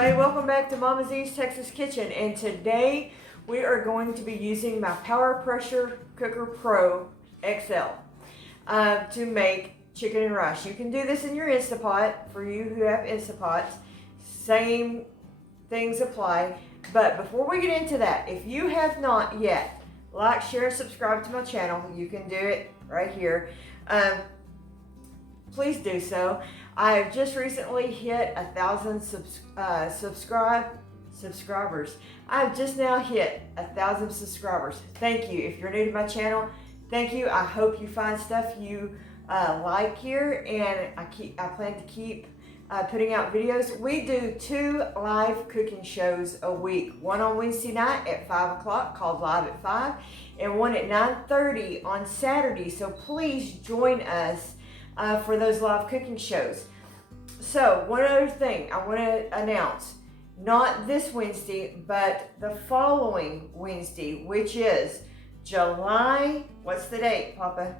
everybody, welcome back to Mama Z's Texas Kitchen, and today we are going to be using my Power Pressure Cooker Pro XL to make chicken and rice. You can do this in your Instpot for you who have Instpots. Same things apply, but before we get into that, if you have not yet, like, share, and subscribe to my channel. You can do it right here. Please do so. I have just recently hit 1,000 subscribers. I've just now hit 1,000 subscribers. Thank you. If you're new to my channel, thank you. I hope you find stuff you like here, and I plan to keep putting out videos. We do 2 live cooking shows a week. One on Wednesday night at 5 o'clock called Live at 5, and one at 9:30 on Saturday. So please join us for those live cooking shows. So one other thing I want to announce, not this Wednesday, but the following Wednesday, which is July, what's the date, Papa?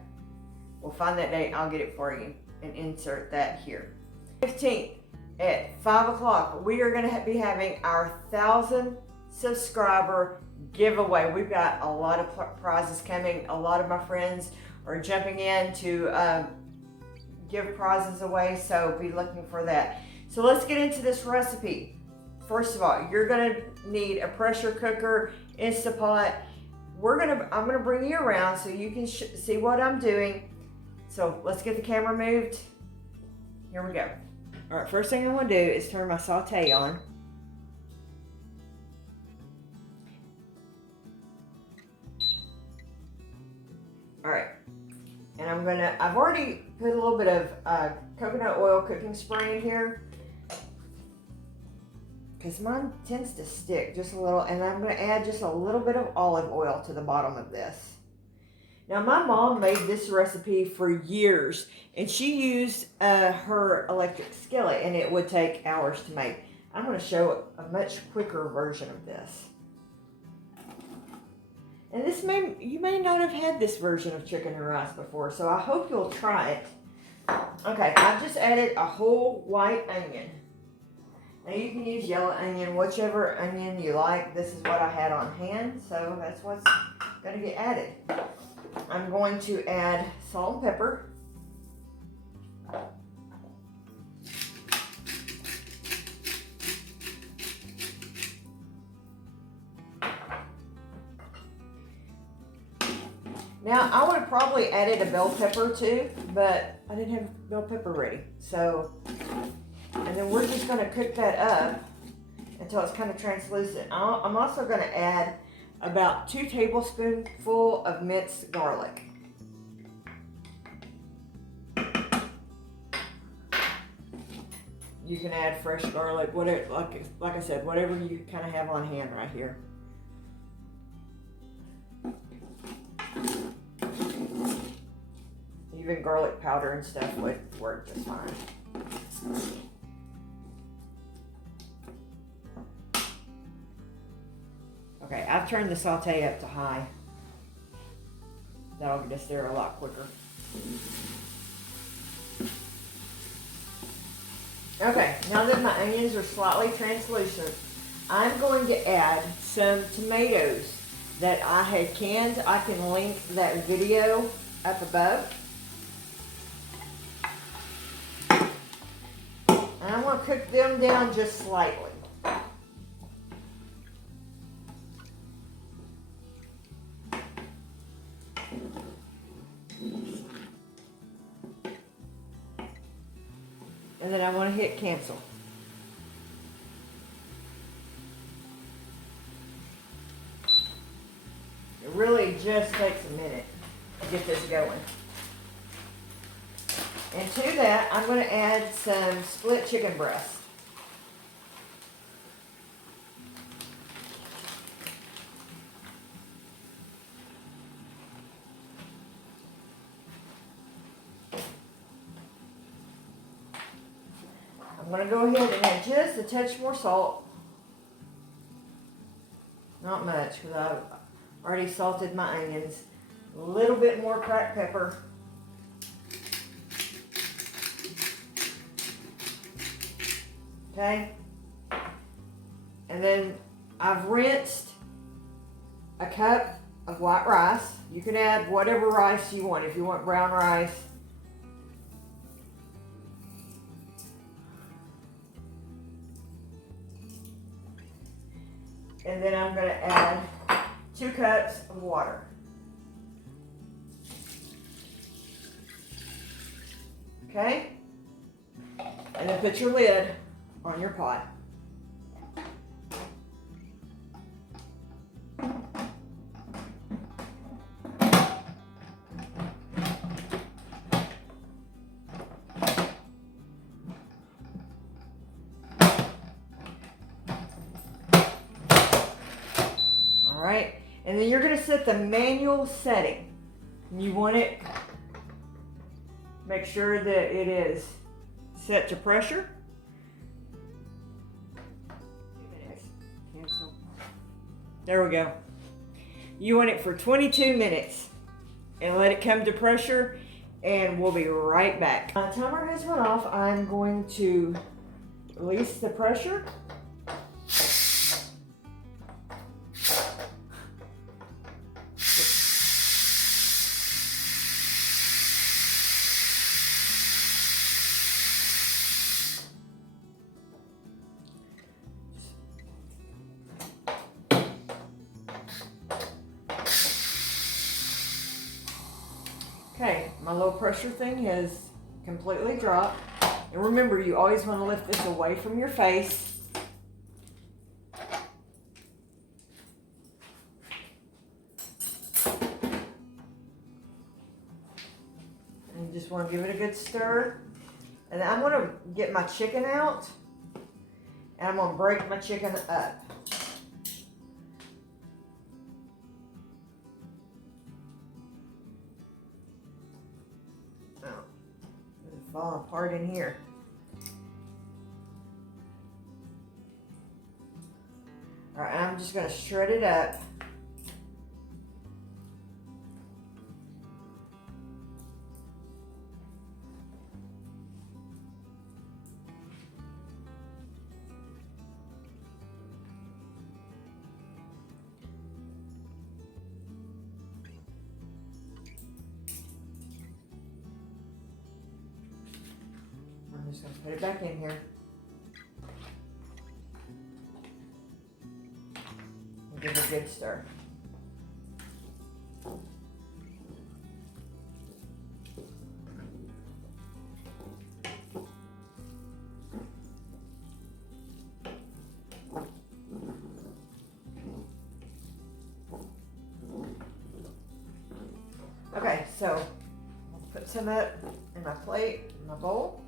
We'll find that date, I'll get it for you and insert that here. 15th at 5 o'clock, we are going to be having our 1,000 subscriber giveaway. We've got a lot of prizes coming. A lot of my friends are jumping in to give prizes away, so be looking for that. So let's get into this recipe. First of all, you're gonna need a pressure cooker, Instpot. I'm gonna bring you around so you can see what I'm doing. So let's get the camera moved. Here we go. All right, first thing I want to do is turn my Saute on. All right. And I've already put a little bit of coconut oil cooking spray in here, because mine tends to stick just a little, and I'm going to add just a little bit of olive oil to the bottom of this. Now, my mom made this recipe for years, and she used her electric skillet, and it would take hours to make. I'm going to show a much quicker version of this. And you may not have had this version of chicken and rice before, so I hope you'll try it. Okay, I've just added a whole white onion. Now you can use yellow onion, whichever onion you like. This is what I had on hand, so that's what's going to get added. I'm going to add salt and pepper. Now, I would have probably added a bell pepper too, but I didn't have bell pepper ready. So, and then we're just going to cook that up until it's kind of translucent. I'm also going to add about 2 tablespoonfuls of minced garlic. You can add fresh garlic, whatever, like I said, whatever you kind of have on hand right here. Even garlic powder and stuff would work just fine. Okay, I've turned the saute up to high. That'll get us there a lot quicker. Okay, now that my onions are slightly translucent, I'm going to add some tomatoes that I had canned. I can link that video up above. And I want to cook them down just slightly. And then I want to hit cancel. It really just takes a minute to get this going. And to that, I'm going to add some split chicken breast. I'm going to go ahead and add just a touch more salt. Not much, because I've already salted my onions. A little bit more cracked pepper. Okay. And then I've rinsed a cup of white rice. You can add whatever rice you want. If you want brown rice. And then I'm going to add 2 cups of water. Okay? And then put your lid on your pot. All right, and then you're going to set the manual setting. You want it, make sure that it is set to pressure. 2 minutes. Cancel. There we go. You want it for 22 minutes and let it come to pressure, and we'll be right back. My timer has went off. I'm going to release the pressure. Okay, my low pressure thing has completely dropped. And remember, you always want to lift this away from your face. And you just want to give it a good stir. And I'm going to get my chicken out. And I'm going to break my chicken up. Falling apart in here. All right, I'm just going to shred it up. I'm just going to put it back in here. And give it a good stir. Okay, so I'll put some of it in my plate, in my bowl.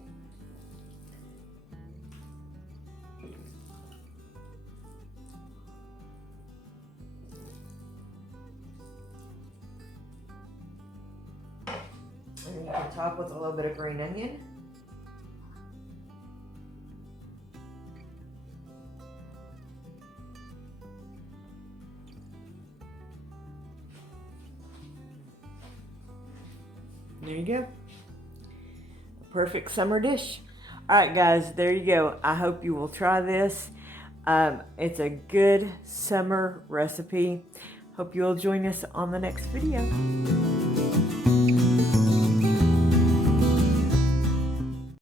And you can top with a little bit of green onion. There you go. A perfect summer dish. All right, guys, there you go. I hope you will try this. It's a good summer recipe. Hope you'll join us on the next video.